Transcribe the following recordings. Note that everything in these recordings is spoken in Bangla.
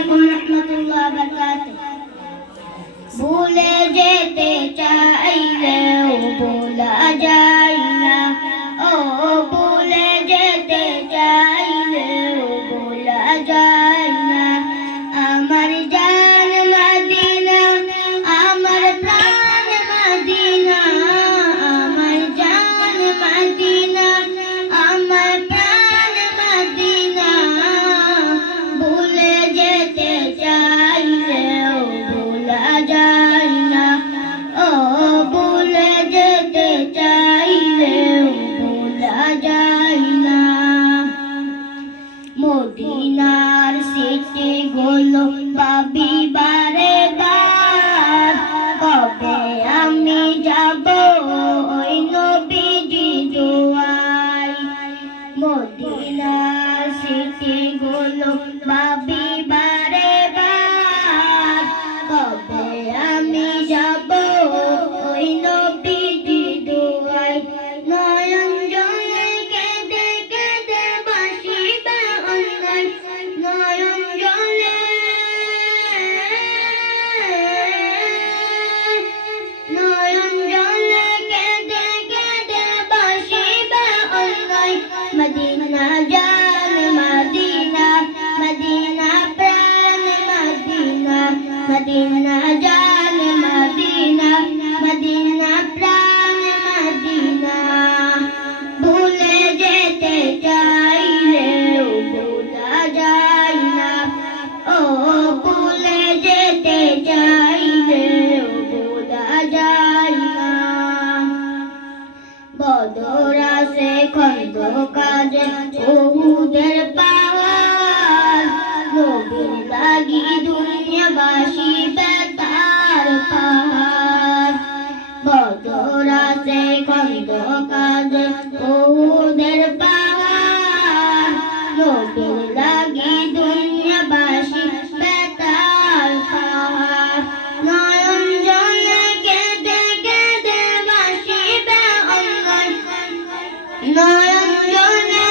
আলাইকুম রহমতুল্লাহ বারাকাতুহু। ভুলে যেতে চাইলেও ভোলা যায় না, ও ভুলে যেতে চাইলেও ভোলা যায় না। আমার জান মদিনা, আমার প্রাণ মদিনা, আমার জান মদিনা, আমার প্রাণ মদিনা। ভুলে যেতে চাইলেও ভোলা যায় না, ও ভুলে যেতে চাইলেও ভোলা যায় না। মদিনার সিটি গুলো ভাবি বারে বার, কবে আমি যাব ওই নবীজি দুয়ায়। মদিনার সিটি গুলো ভাবি বারে বার, কবে আমি যাব ওই নবীজি দুয়ায়। নয়ন জলে কেঁদে কেঁদে বাসিবে অন্যায়, নয়ন জলে, নয়ন জলে কেঁদে কেঁদে বাসিবে অন্যায়। মদিনা জান মদিনা, মদিনা প্রাণ মদিনা, মদিনা জান মদিনা, মদিনা প্রাণ মদিনা। ভুলে যেতে চাইলেও ভোলা যায় না, ও ভুলে যেতে চাইলেও ভোলা যায় না। বদর আসে খন্দকারে উহুদের পাহাড়, নবীর লাগি দুনিয়াবাসী বেতার পাহাড়। বদর আসে খন্দকারে উহুদের পাহাড়, নবীর লাগি দুনিয়াবাসী বেতার পাহাড়। নয়ন জলে কেঁদে কেঁদে বাসিবে অন্যায়, নয়ন জলে,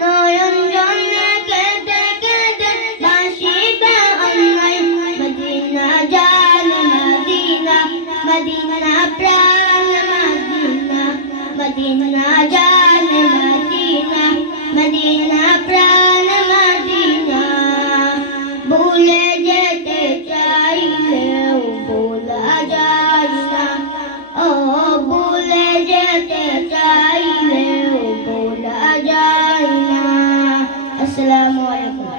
নয়ন জলে কেঁদে কেঁদে বাসিবে অন্যায়। মদিনা জান মদিনা, মদিনা প্রাণ মদিনা, মদিনা জান মদিনা, মদিনা প্রাণ মদিনা। ভুলে যেতে চাইলেও ভোলা যায় না, ও ভুলে যেতে চাইলেও ভোলা যায় না। আসসালামু আলাইকুম।